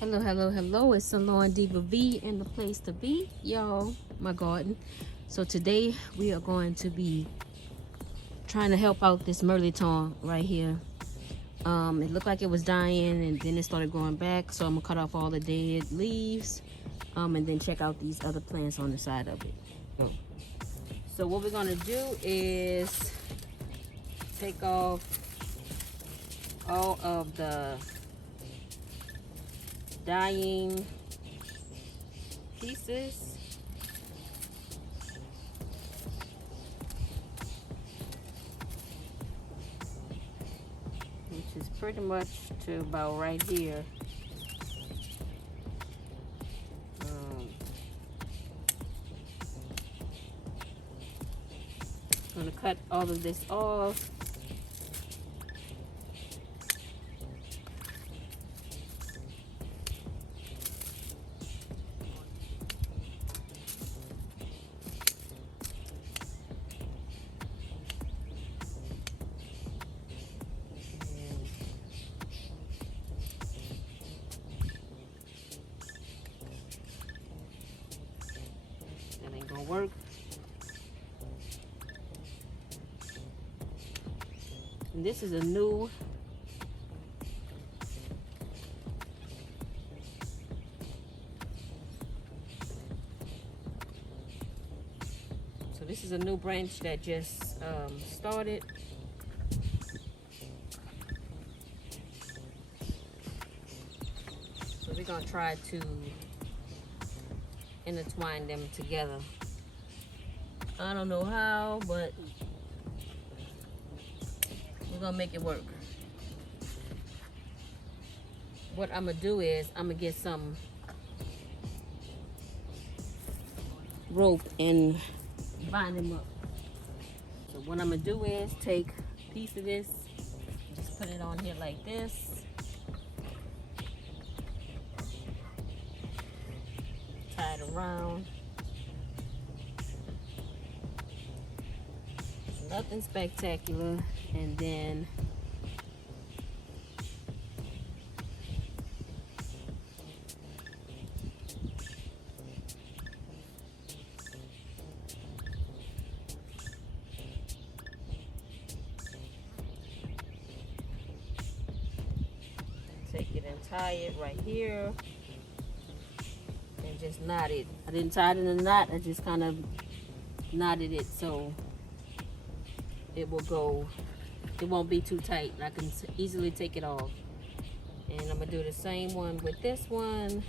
Hello, hello, hello. It's SalonDivaV in the place to be, y'all. My garden. So today we are going to be trying to help out this Mirliton right here. It looked like it was dying and then it started growing back. So I'm gonna cut off all the dead leaves, and then check out these other plants on the side of it. So what we're gonna do is take off all of the dying pieces. Which is pretty much to about right here. I'm gonna cut all of this off. That ain't gonna work. And this is a new branch that just started. So we're gonna try to intertwine them together. I don't know how, but we're gonna make it work. What I'm gonna do is I'm gonna get some rope and bind them up. So what I'm gonna do is take a piece of this, just put it on here like this, tie it around. Nothing spectacular, and then take it and tie it right here and just knot it. I didn't tie it in a knot, I just kind of knotted it so it will go, it won't be too tight. I can easily take it off. And I'm gonna do the same one with this one.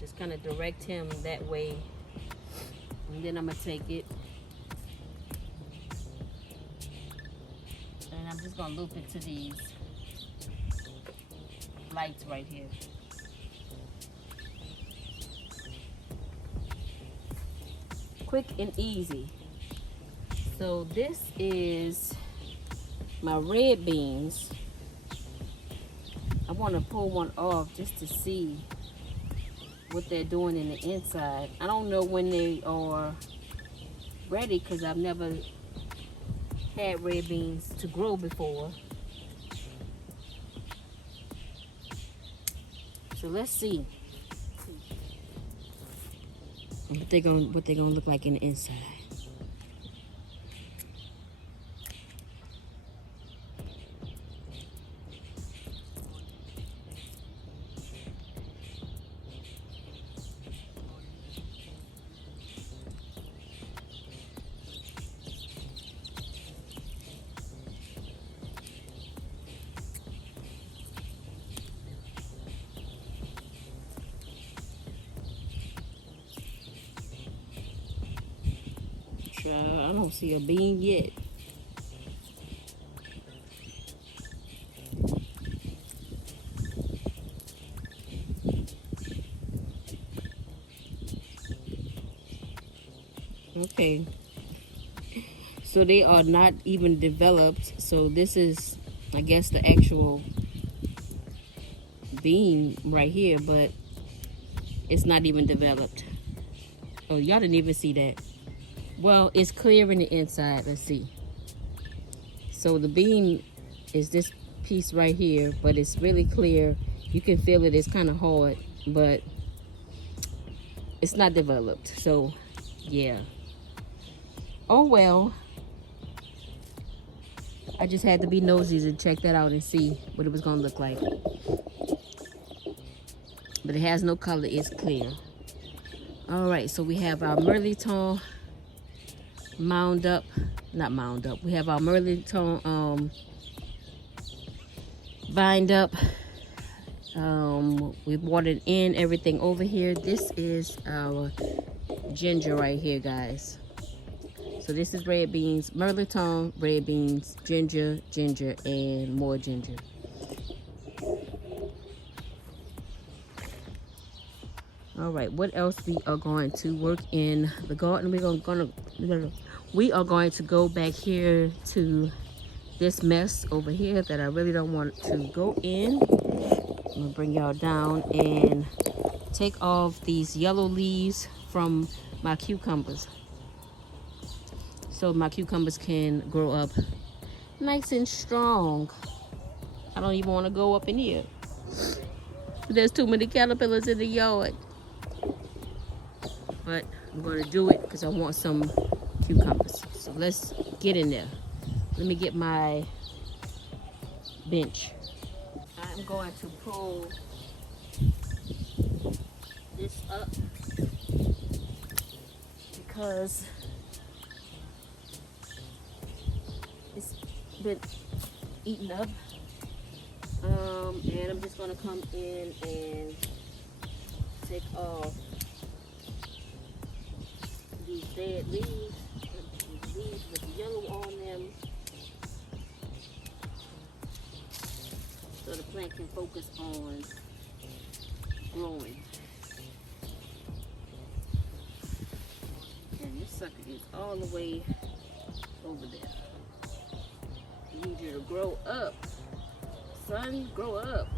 Just kind of direct him that way. And then I'm gonna take it and I'm just gonna loop it to these lights right here. Quick and easy. So this is my red beans. I want to pull one off just to see what they're doing in the inside. I don't know when they are ready because I've never had red beans to grow before. So let's see what they're gonna look like in the inside. I don't see a bean yet. Okay, so they are not even developed. So this is, I guess, the actual bean right here, but it's not even developed. Oh, y'all didn't even see that. Well, it's clear in the inside. Let's see. So the bean is this piece right here, but it's really clear. You can feel it. It's kind of hard, but it's not developed. So yeah. Oh well. I just had to be nosy to check that out and see what it was gonna look like. But it has no color. It's clear. All right. So we have our Mirliton mound up. Not mound up. We have our Mirliton bind up. We watered in everything over here. This is our ginger right here, guys. So this is red beans, Mirliton, red beans, ginger, ginger, and more ginger. All right, what else we are going to work in the garden? We are going to go back here to this mess over here that I really don't want to go in. I'm gonna bring y'all down and take off these yellow leaves from my cucumbers, so my cucumbers can grow up nice and strong. I don't even want to go up in here. There's too many caterpillars in the yard. But I'm going to do it because I want some cucumbers. So let's get in there. Let me get my bench. I'm going to pull this up because it's been eaten up. And I'm just going to come in and take off these dead leaves, these leaves with yellow on them, so the plant can focus on growing. And this sucker is all the way over there. I need you to grow up. Son, grow up.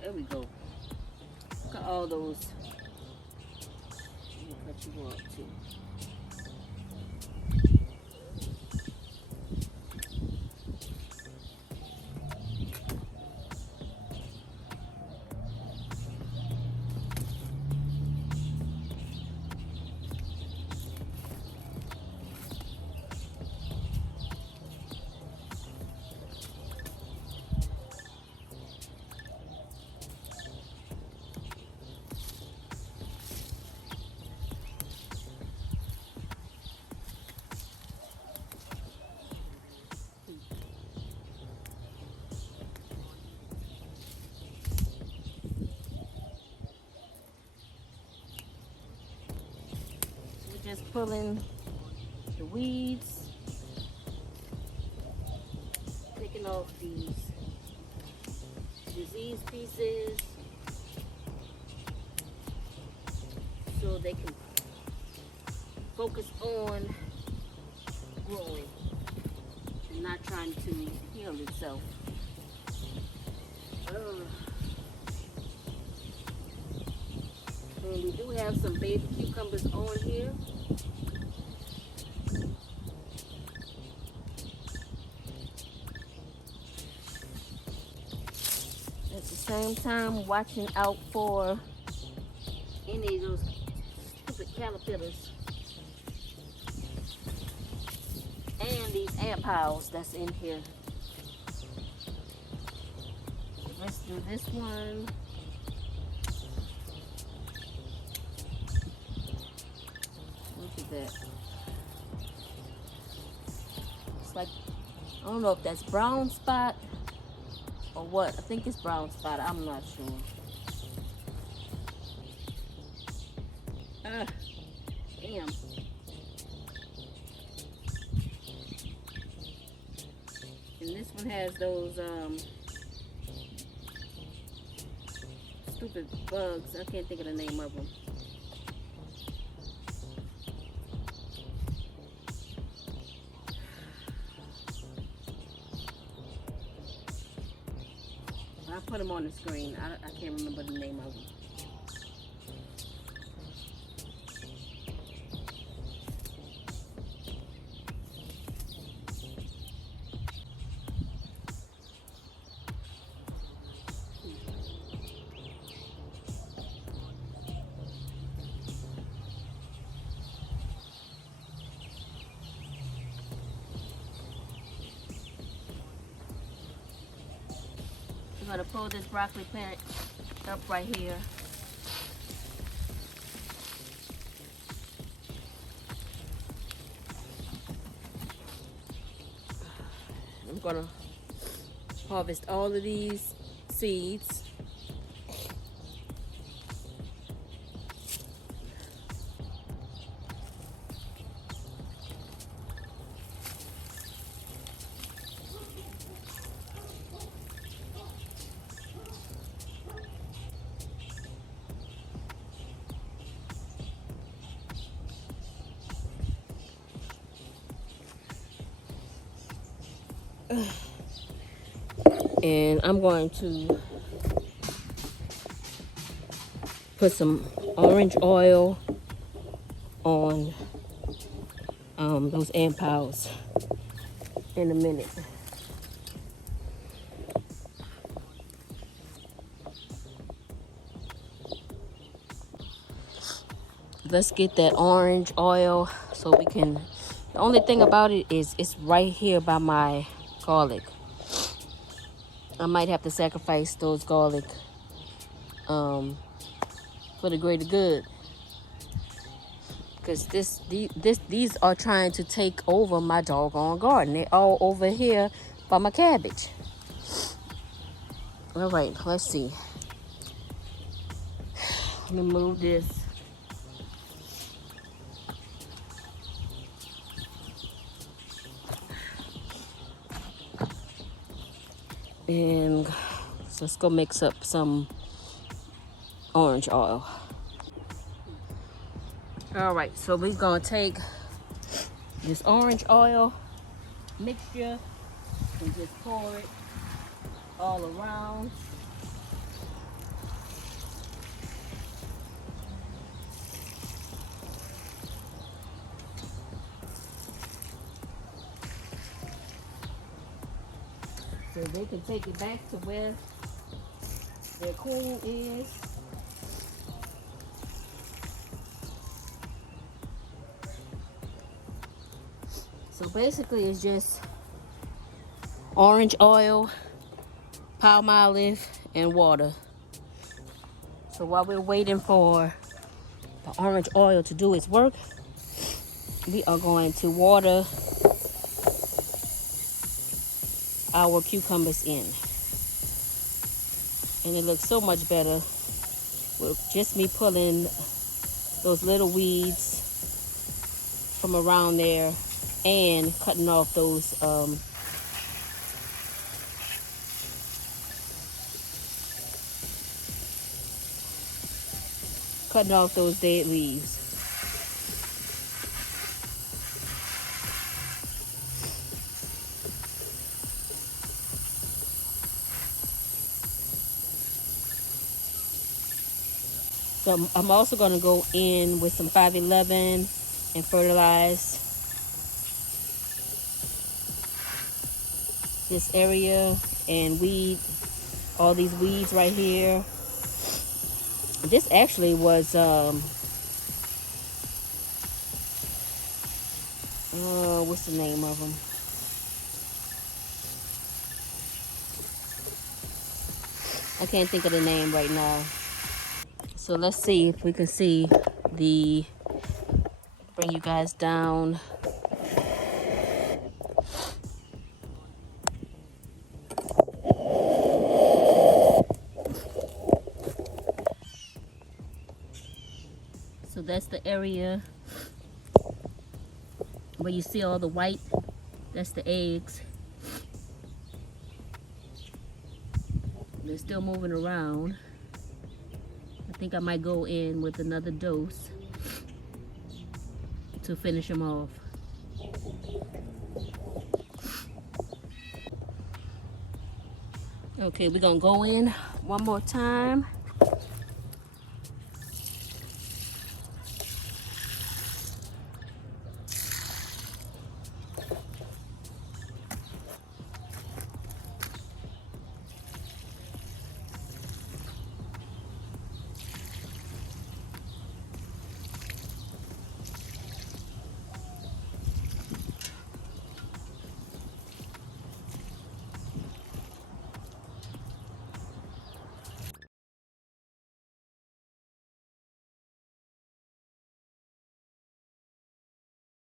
There we go. Look at all those. Let me cut you up too. Just pulling the weeds, taking off these disease pieces so they can focus on growing and not trying to heal itself. And we do have some baby cucumbers on here. At the same time, watching out for any of those stupid caterpillars and these ant piles that's in here. Let's do this one. Look at that. It's like, I don't know if that's brown spot or what. I think it's brown spot. I'm not sure. Damn. And this one has those stupid bugs. I can't think of the name of them. I put them on the screen. I can't remember the name of them. gonna pull this broccoli plant up right here. I'm gonna harvest all of these seeds. And I'm going to put some orange oil on those ant piles in a minute. Let's get that orange oil so we can, the only thing about it is it's right here by my garlic. I might have to sacrifice those garlic for the greater good, because these are trying to take over my doggone garden. They're all over here by my cabbage. All right, let's see. Let me move this. And so let's go mix up some orange oil. All right, so we're gonna take this orange oil mixture and just pour it all around. So they can take it back to where their cool is. So basically it's just orange oil, palm olive, and water. So while we're waiting for the orange oil to do its work, we are going to water our cucumbers in. And it looks so much better with just me pulling those little weeds from around there and cutting off those dead leaves. So I'm also going to go in with some 511 and fertilize this area and weed all these weeds right here. This actually was what's the name of them? I can't think of the name right now. So let's see if we can see the, bring you guys down. So that's the area where you see all the white, that's the eggs. They're still moving around. I think I might go in with another dose to finish them off. Okay, we're gonna go in one more time.